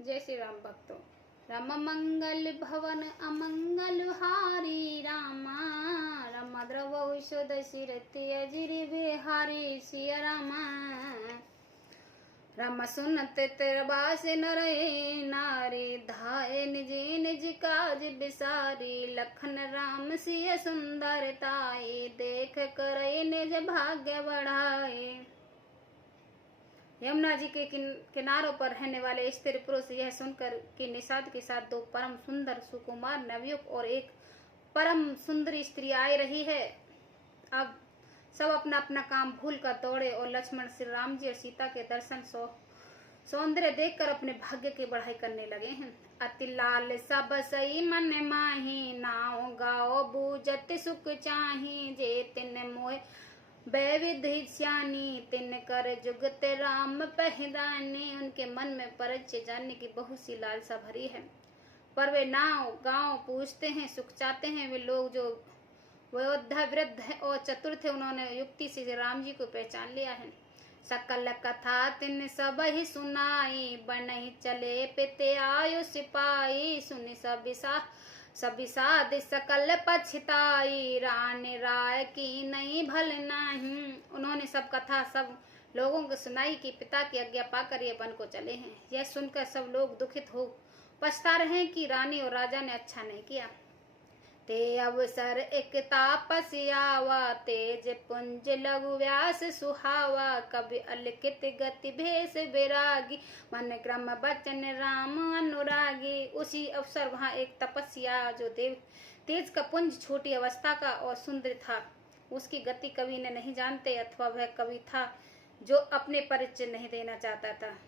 जय श्री राम भक्तों। राम मंगल भवन अमंगल हारी रामा, राम द्रव दशरथि अजिर बिहारी सिया रामा। राम सुनत तिरबास नर नारी, धाये निज निज काज बिसारी। लखन राम सिय सुंदरताई, देख कर निज भाग्य बढ़ाए। यमुना जी के किनारों पर रहने वाले स्त्री पुरुष यह सुनकर कि निषाद के साथ दो परम सुंदर सुकुमार नवयुवक और एक परम सुंदरी स्त्री आ रही है, अब सब अपना अपना काम भूल कर दौड़े और लक्ष्मण श्री राम जी और सीता के दर्शन सौंदर्य देखकर अपने भाग्य की बढ़ाई करने लगे हैं। अति लाल सब सही मन माही, नाव गाओ बूजत सुख चाही। जे तिन मोह विधि श्यानी, तिन कर जुगत राम पहदानी। उनके मन में परिचय जानने की बहुत सी लालसा भरी है, पर वे नाव गांव पूछते हैं, सुख चाहते हैं। वे लोग जो वयोद्धा वृद्ध और चतुर थे, उन्होंने युक्ति से राम जी को पहचान लिया है। सकल कथा तिन सब ही सुनाई, बनहि चले पिते आयु सिपाही। सुनि सभी साध सकल पछताई, रान राय की नहीं भल नहीं। उन्होंने सब कथा सब लोगों को सुनाई कि पिता की आज्ञा पाकर ये वन को चले हैं। यह सुनकर सब लोग दुखित हो पछता रहे हैं कि रानी और राजा ने अच्छा नहीं किया। ते अवसर एक तापस आवा, तेज पुंज लघु व्यास सुहावा। कवि अलिखित गति भेष विरागी, मन क्रम बचन राम अनुरागी। उसी अवसर वहाँ एक तपस्या जो तेज का पुंज छोटी अवस्था का और सुंदर था, उसकी गति कवि ने नहीं जानते, अथवा वह कवि था जो अपने परिचय नहीं देना चाहता था।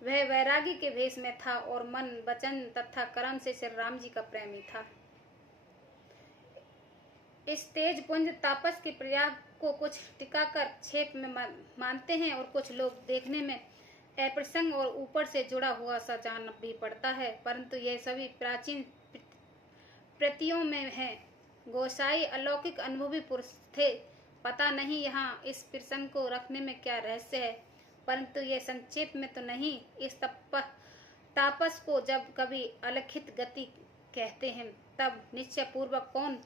वह वैरागी के भेष में था और मन वचन तथा कर्म से श्री राम जी का प्रेमी था। इस तेज पुंज तापस के प्रयाग को कुछ टिकाकर क्षेप में मानते हैं और कुछ लोग देखने में अप्रसंग और ऊपर से जुड़ा हुआ सा जान भी पड़ता है, परंतु यह सभी प्राचीन प्रतियों में है। गोसाई अलौकिक अनुभवी पुरुष थे, पता नहीं यहाँ इस प्रसंग को रखने में क्या रहस्य है, परंतु यह संक्षेप में तो नहीं। इस तापस को जब कभी अलिखित गति कहते हैं, तब निश्चय पूर्वक कौन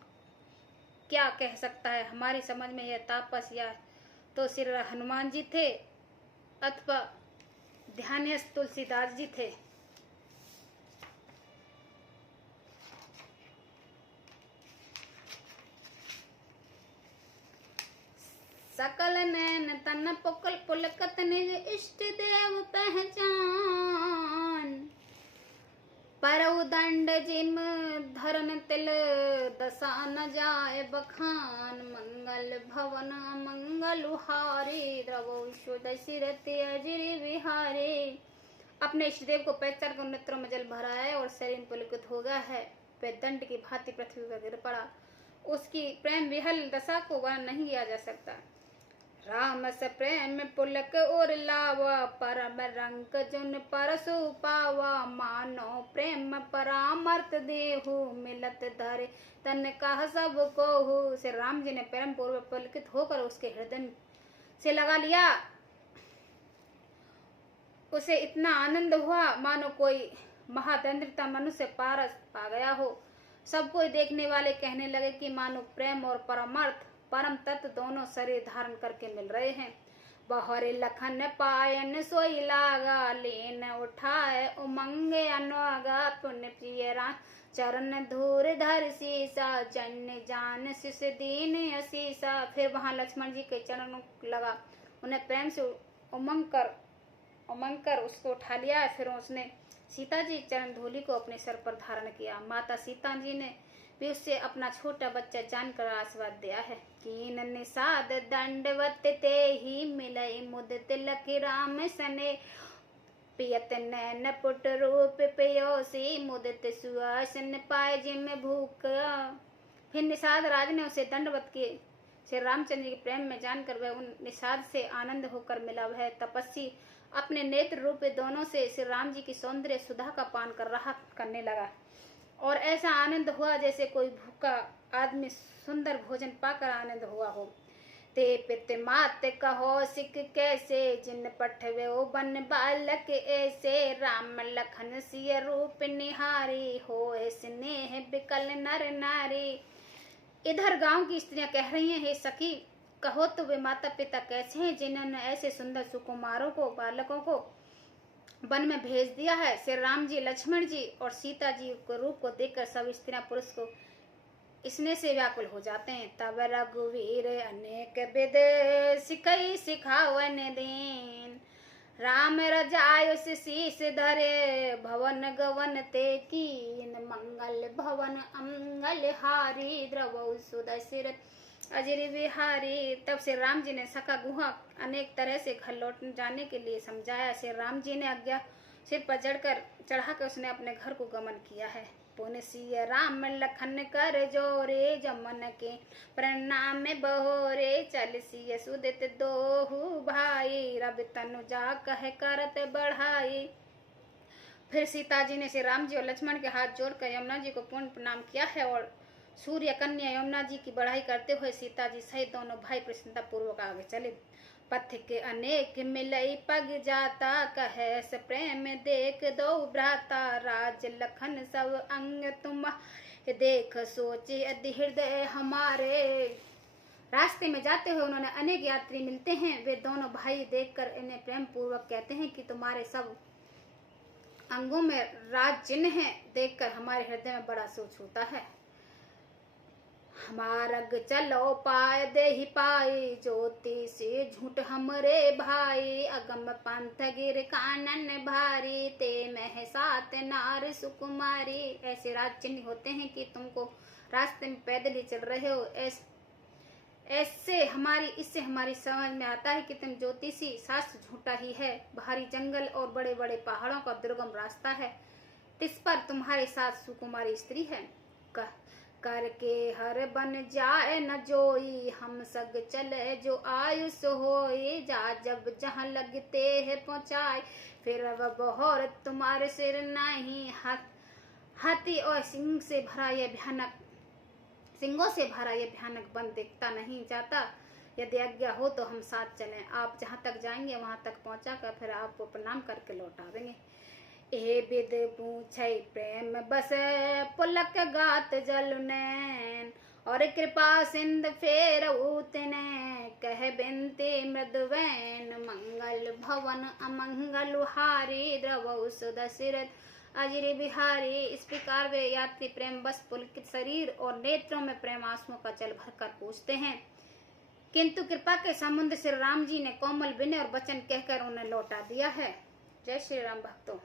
क्या कह सकता है। हमारी समझ में यह तापस या तो श्री हनुमान जी थे अथवा ध्यानस्थ तुलसीदास जी थे। सकल नैन तन पुलकत निज इष्ट देव पहचान। परउ दंड जिम धरन तिल, दशा न जाए बखान। मंगल भवन मंगल हारी, द्रवो दशरथि अजिर बिहारी। अपने इष्टदेव को पहचान कर नेत्रों में जल भराए और शरीर पुलकित हो गया है। वह दंड की भांति पृथ्वी पर गिर पड़ा। उसकी प्रेम विहल दशा को वर्णन नहीं किया जा सकता। राम से प्रेम पुलक और लावा, परम रंग जुन परसु पावा। मानो प्रेम परामर्थ देहु, मिलत धरे तन कह सब कोहु। श्री राम जी ने प्रेम पूर्वक पुलकित होकर उसके हृदय से लगा लिया। उसे इतना आनंद हुआ मानो कोई महादंडिता मनुष्य पारस पा गया हो। सब कोई देखने वाले कहने लगे कि मानो प्रेम और परमार्थ परम तत्व दोनों शरीर धारण करके मिल रहे हैं। बहरे लखन पायन सोई लागा, लेन उठाए उमंग अनुगा। पुण्य प्रिय राम चरण धूर धर सीसा, जन्य जान शिष दीन असीसा। फिर वहां लक्ष्मण जी के चरणों लगा, उन्हें प्रेम से उमंग कर उसको उठा लिया। फिर उसने सीता जी चरण धूलि को अपने सर पर धारण किया। माता सीता जी ने भी उससे अपना छोटा बच्चा जानकर आशीर्वाद दिया है। कीन निषाद दंडवत ते ही मिलई, मुद तिलक राम सने। पियत नैन पुट रूप पयोसी, मुदित सुआसन पाए जिम भूख। फिर निषाद राज ने उसे दंडवत किए। श्री रामचंद्र जी के प्रेम में जानकर वह उन निषाद से आनंद होकर मिला। वह तपस्वी अपने नेत्र रूप दोनों से श्री राम जी की सौंदर्य सुधा का पान कर रहा करने लगा और ऐसा आनंद हुआ जैसे कोई भूखा आदमी सुंदर भोजन पाकर आनंद हुआ हो। ते पित मात कहो सिख कैसे, जिन पठवे ओ बन बालक ऐसे। राम लखन सिय रूप निहारी, होए स्नेह बिकल नर नारी। इधर गांव की स्त्रियां कह रही हैं, हे सखी कहो तो वे माता पिता कैसे हैं जिन्होंने ऐसे सुंदर सुकुमारों को, बालकों को वन में भेज दिया है। श्री राम जी, लक्ष्मण जी और सीता जी के रूप को देखकर सब स्त्रियां पुरुष को इसने से व्याकुल हो जाते हैं। तब रघुवीर अनेक विद सिखई सिखावन दीन, राम रजायुष शीस धरे, भवन गवन ते कीन। मंगल भवन अमंगल हारी, द्रवौ सुदशरथ अजर बिहारी। तब से राम जी ने सखा गुहा अनेक तरह से घर लौट जाने के लिए समझाया। श्री राम जी ने आज्ञा सिर पर चढ़ाकर उसने अपने घर को गमन किया है। पुन सिय राम लखन कर जोरे, जमन के प्रणाम बहोरे। चल सिय सुदित दोहु भाई, रब तनु जा कह करत बढ़ाई। फिर सीता जी ने श्री राम जी और लक्ष्मण के हाथ जोड़कर यमुना जी को पूर्ण प्रणाम किया है और सूर्य कन्या यमुना जी की बढ़ाई करते हुए सीता जी सहित दोनों भाई प्रसन्नता पूर्वक आगे चले। पथ के अनेक मिलई पग जाता, कहे स प्रेम देख दो भ्राता। राज लखन सब अंग तुम देख, सोचे अति हृदय हमारे। रास्ते में जाते हुए उन्होंने अनेक यात्री मिलते हैं। वे दोनों भाई देखकर इन्हें प्रेम पूर्वक कहते हैं कि तुम्हारे सब अंगों में राज चिन्ह है, देखकर हमारे हृदय में बड़ा सोच होता है। हमारग चलो पाए दे ही पाई, ज्योति से झूठ हमरे भाई। अगम पंथ गिर कानन भारी, ते मह सात नार सुकुमारी। ऐसे राज चिन्ह होते हैं कि तुमको रास्ते में पैदल ही चल रहे हो। इससे हमारी समझ में आता है कि तुम ज्योतिषी, शास्त्र झूठा ही है। भारी जंगल और बड़े बड़े पहाड़ों का दुर्गम रास्ता है, तिस पर तुम्हारे साथ सुकुमारी स्त्री है। करके हर बन जाए न जोई, हम सग चले जो आयुष होई। जा जब जहाँ लगते है पहुँचाए, फिर अब बहोर तुम्हारे सिर नहीं। हाथी और सिंह से भरा यह भयानक, सिंगों से भरा यह भयानक वन देखता नहीं जाता। यदि आज्ञा हो तो हम साथ चलें। आप जहाँ तक जाएंगे वहाँ तक पहुँचा कर फिर आपको प्रणाम करके लौटा देंगे। ए विद पूछे प्रेम बस पुलक गात जल नैन, और कृपा सिंध फेर उतने, कह बिनती मृदुवैन। मंगल भवन अमंगल हारी, द्रवौ सुदशरथ अजर बिहारी। इस प्रकार वे यात्री प्रेम बस पुलकित शरीर और नेत्रों में प्रेम आंसुओं का जल भरकर पूछते हैं, किंतु कृपा के समुद्र श्री राम जी ने कोमल विनय और वचन कहकर उन्हें लौटा दिया है। जय श्री राम भक्तों।